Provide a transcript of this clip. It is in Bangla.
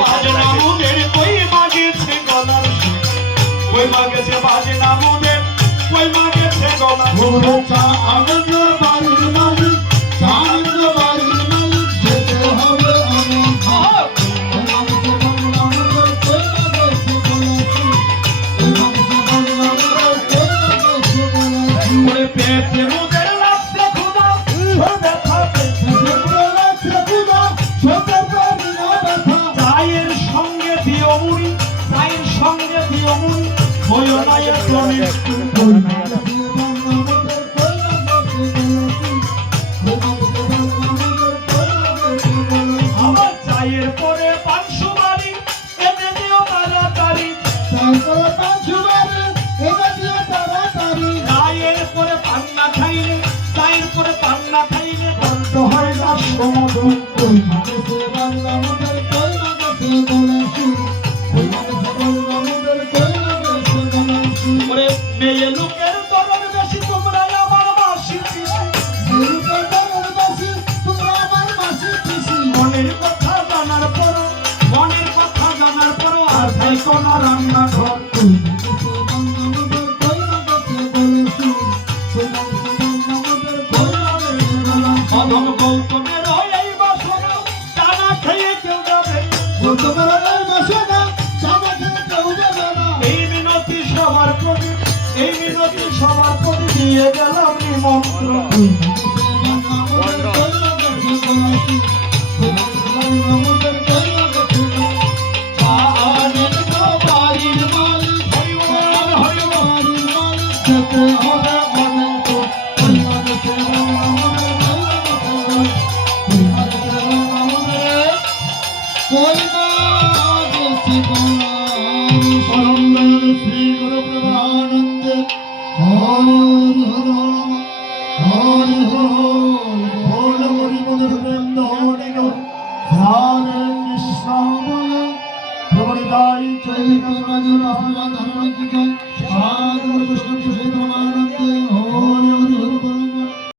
বাজনা মুদের কই মাগেছে গলার কই মাগেছে বাজনা মুদের কই মাগেছে গলার ওরে চা আনন্দ বাড়ির মালিক চা আনন্দ বাড়ির মালিক যেতে হবে ওরে পেটে মুদের লাগছে ক্ষুধা সবে খাবে চায়ের সঙ্গে দিও মুড়ি চায়ের সঙ্গে দিও মুড়ি হইও না একটু আমার চায়ের পরে 500 বাড়ি এনে দিও তাড়াতাড়ি চায়ের পরে পান্না খাইলে চায়ের পরে পান্না খাইলে বন্ধ হয় না সমুদ্র ওরে মেয়ে লোকের দরদ বেশি তোমরা আমার মাসি মনের কথা জানার পর আর ভাই কোন রান্না ঘর অধম গৌতমের এই বাসনা টানা খেয়ে কেউ যাবে এই মিনতি সবার প্রতি দিয়ে গেলাম নিমন্ত্রণ শ্রী গুরু প্রভানন্দে হরি হরি বল হরি মনের প্রেম হরি হরে কৃষ্ণ বল প্রবলিতাই চৈতন্য সাধু কৃষ্ণ